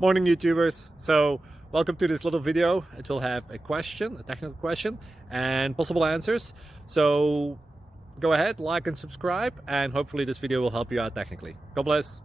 Morning YouTubers. So welcome to this little video. It will have a question, a technical question, and possible answers. So go ahead, like and subscribe, and hopefully this video will help you out technically. God bless.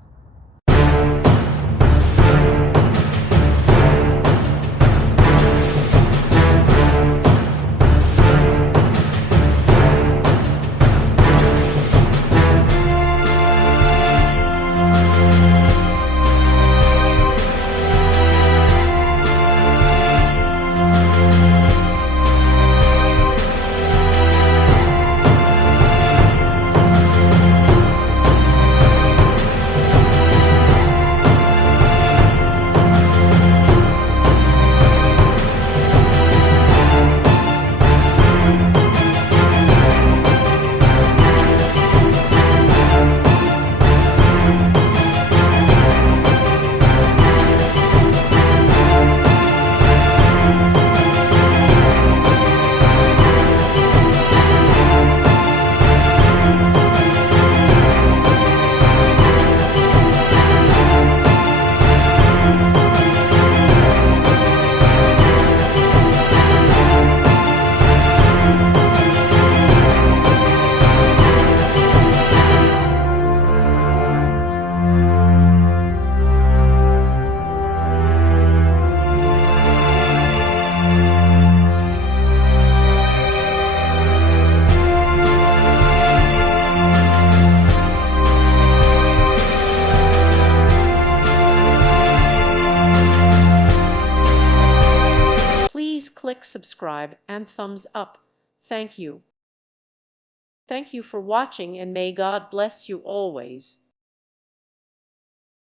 Please click subscribe and thumbs up. Thank you. Thank you for watching, and may God bless you always.